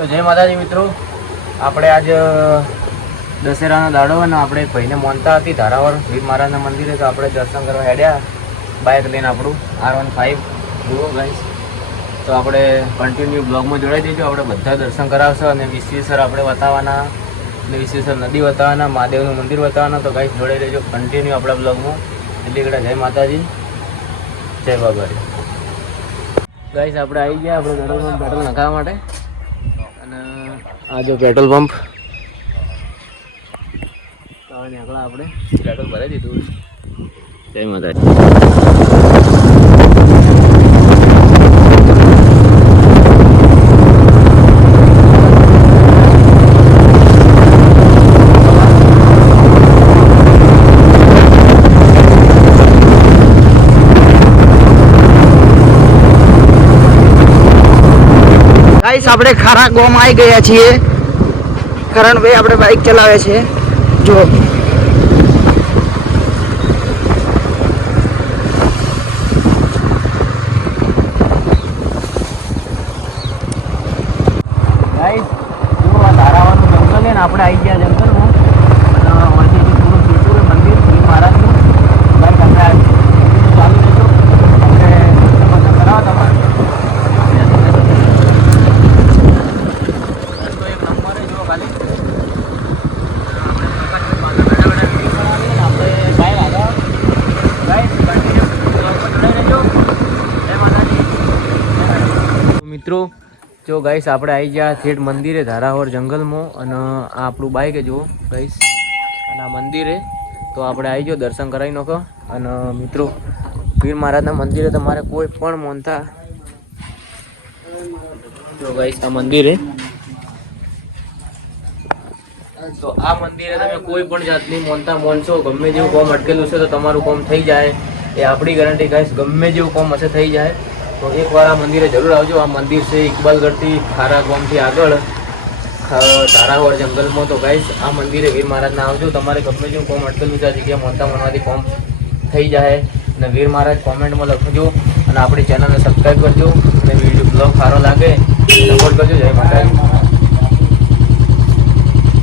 તો જય માતાજી મિત્રો, આપણે આજ દશેરાનો દાડો અને આપણે ભાઈને માનતા હતી ધારાવર વીર મહારાજના મંદિરે, તો આપણે દર્શન કરવા હેડ્યા બાઇક લઈને આપણું R15 જુઓ ગાઈસ. તો આપણે કન્ટિન્યુ બ્લોગમાં જોડાઈ દેજો. આપણે બધા દર્શન કરાવશો અને વિશ્વેશ્વર આપણે બતાવવાના અને વિશ્વેશ્વર નદી બતાવવાના, મહાદેવનું મંદિર બતાવવાના. તો ગાઈસ જોડાઈ દેજો કન્ટિન્યુ આપણા બ્લોગમાં. એટલે કડા જય માતાજી, જય બાબારી. ગાઈસ આપણે આવી ગયા આપણે પેટ્રોલ નખાવવા માટે. અને આ જો પેટ્રોલ પંપ, તો નીકળા આપણે પેટ્રોલ ભરાઈ દીધું. જય માતાજી. ગાઈસ આપણે ખારા ગામ આવી ગયા છીએ. કરણભાઈ આપણે બાઇક ચલાવે છે જો. ગાઈસ જો આ ધારાવાનું જંગલ છે ને, આપણે આવી ગયા જંગલમાં. અને અહીંથી જે પૂરું સીધું મંદિર શ્રી મહારાજનું બાઈક આપણે ચાલુ રહેજો. આપણે પસંદ કરાવો તમારે. મિત્રો જો ગાઈસ આપણે આવી ગયા થેટ મંદિરે ધારાવર જંગલમાં. અને આ આપણું બાઈક જુઓ ગાઈસ, અને આ મંદિરે તો આપણે આવી જાઓ, દર્શન કરાવી નાખો. અને મિત્રો વીર મહારાજના મંદિરે તમારે કોઈ પણ મોનતા જો ગાઈસ આ મંદિરે, તો આ મંદિરે તમે કોઈ પણ જાતની મોનતા મોનશો, ગમે જેવું કોમ અટકેલું છે તો તમારું કોમ થઈ જાય, એ આપણી ગેરંટી ગાઈસ. ગમે જેવું કોમ હશે થઈ જાય. તો એકવાર આ મંદિરે જરૂર આવજો. આ મંદિર છે ઇકબાલગઢથી ખારા ગામથી આગળ ધારાવર જંગલમાં. તો ગાઈસ આ મંદિરે વીર મહારાજના આવજો. તમારે ગમે જેવું કોમ અટકેલું છે આ જગ્યાએ મોનતા મોનવાથી કોમ થઈ જાય. અને વીર મહારાજ કોમેન્ટમાં લખજો અને આપણી ચેનલને સબસ્ક્રાઈબ કરજો. અને વિડીયો બ્લોગ સારો લાગે સપોર્ટ કરજો. જય માતાજી.